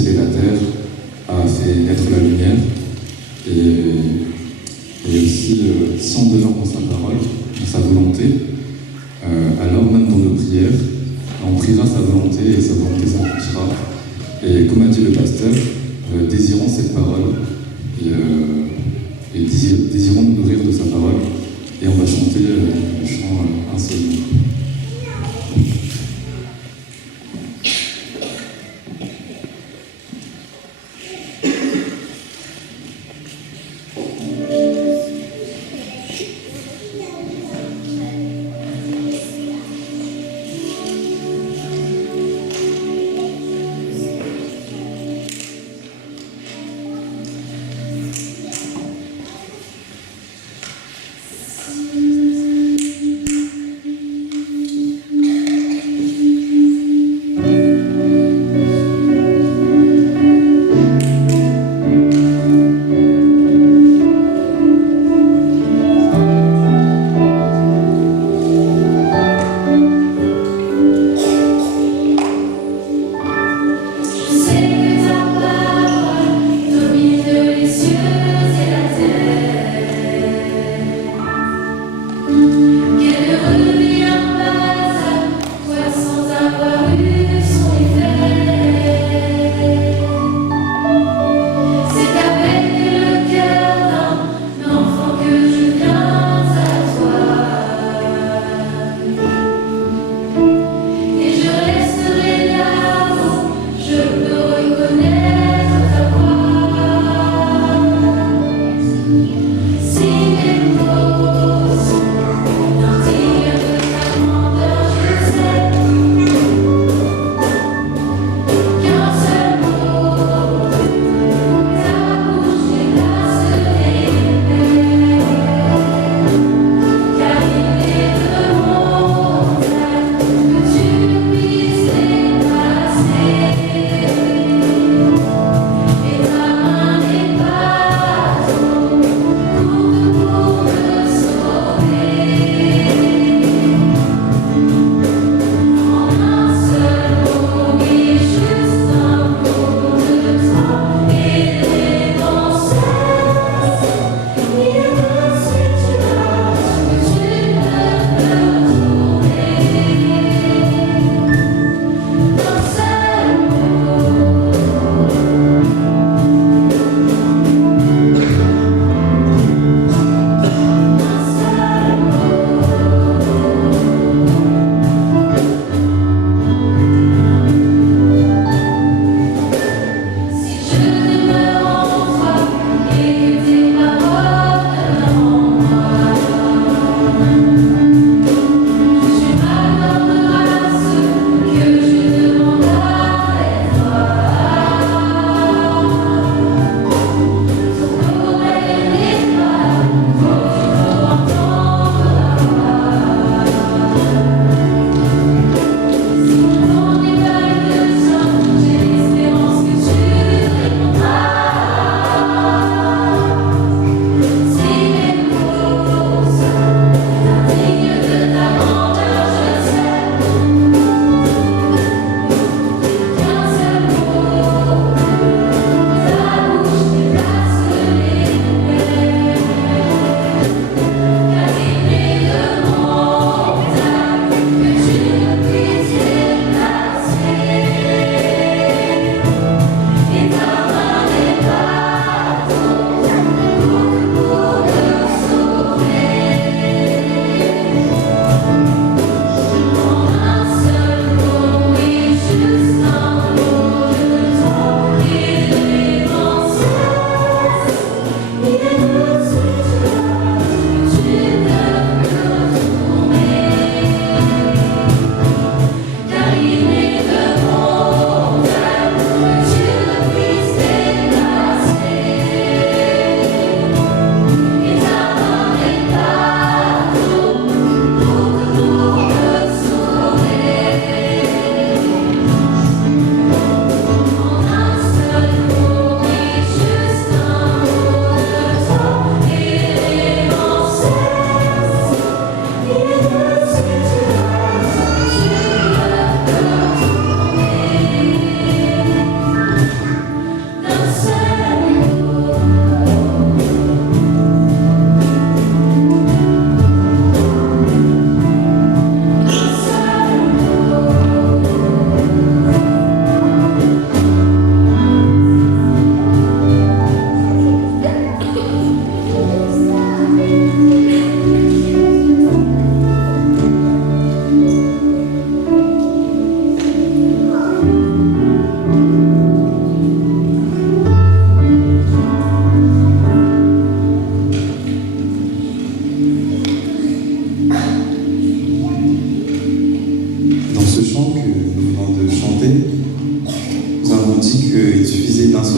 scellé la terre, a fait naître la lumière, et aussi, si on demeure dans sa parole, dans sa volonté, alors même dans nos prières, on priera sa volonté et sa volonté s'accomplira. Et comme a dit le pasteur, désirons cette parole et désirons nous nourrir de sa parole. Et on va chanter le chant Un seul mot.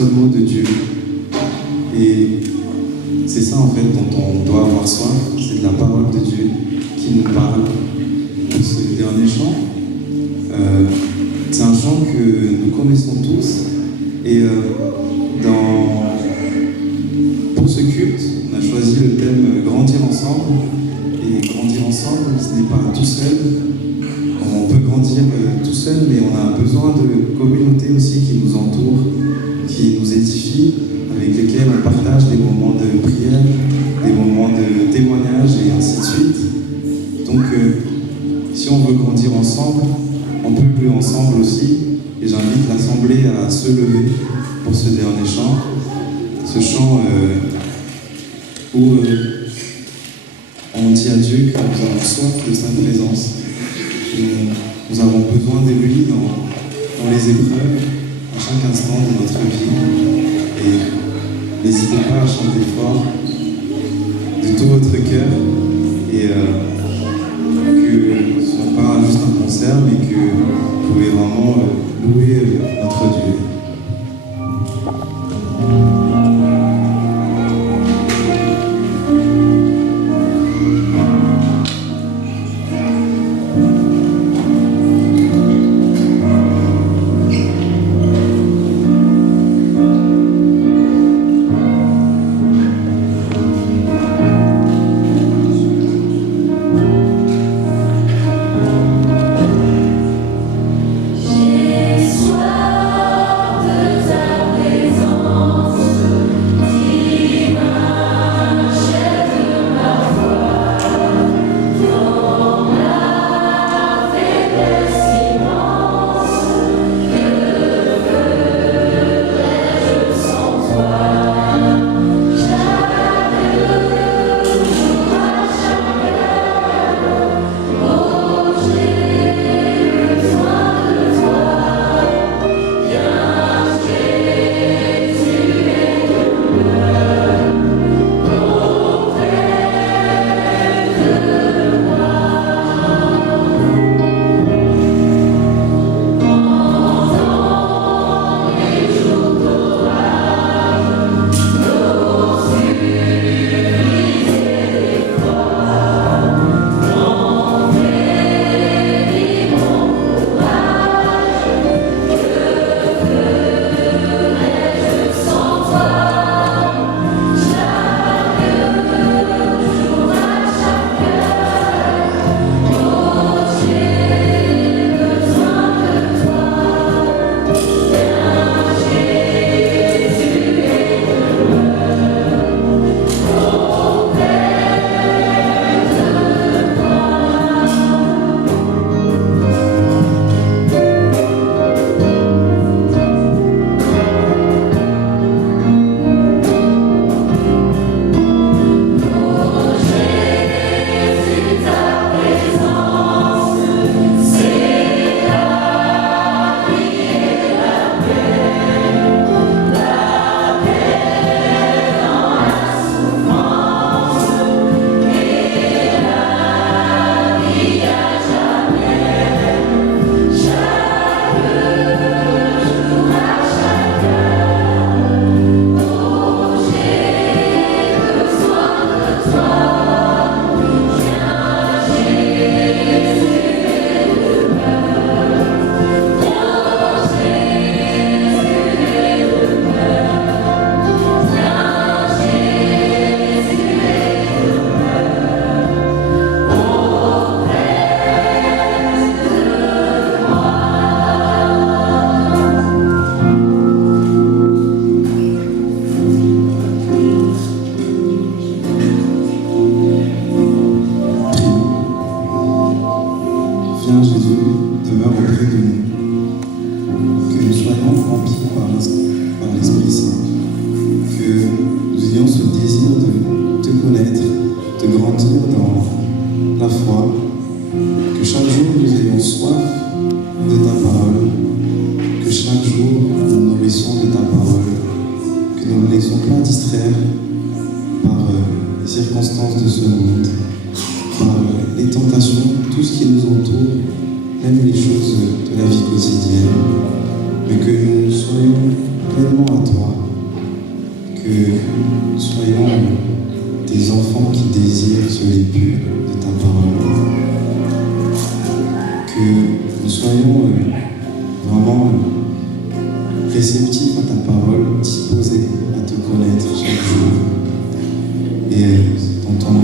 seul mot de Dieu. Et c'est ça en fait dont on doit avoir soif, c'est de la parole de Dieu qui nous parle. Pour ce dernier chant, c'est un chant que nous connaissons tous. Et pour ce culte, on a choisi le thème Grandir ensemble. Et grandir ensemble, ce n'est pas tout seul. On peut grandir tout seul, mais on a besoin de communautés aussi qui nous entourent, qui nous édifient, avec lesquelles on partage des moments de prière, des moments de témoignage et ainsi de suite. Donc, si on veut grandir ensemble, on peut le ensemble aussi. Et j'invite l'Assemblée à se lever pour ce dernier chant. Ce chant où on dit à Dieu que nous avons soif de sa présence. Nous avons besoin de lui dans les épreuves, à chaque instant de notre vie. Et n'hésitez pas à chanter fort de tout votre cœur et que ce ne soit pas juste un concert, mais que vous pouvez vraiment louer notre Dieu. Même les choses de la vie quotidienne, mais que nous soyons pleinement à toi, nous soyons des enfants qui désirent ce lait pur de ta parole. Que nous soyons vraiment réceptifs à ta parole, disposés à te connaître chaque jour. Et dans ton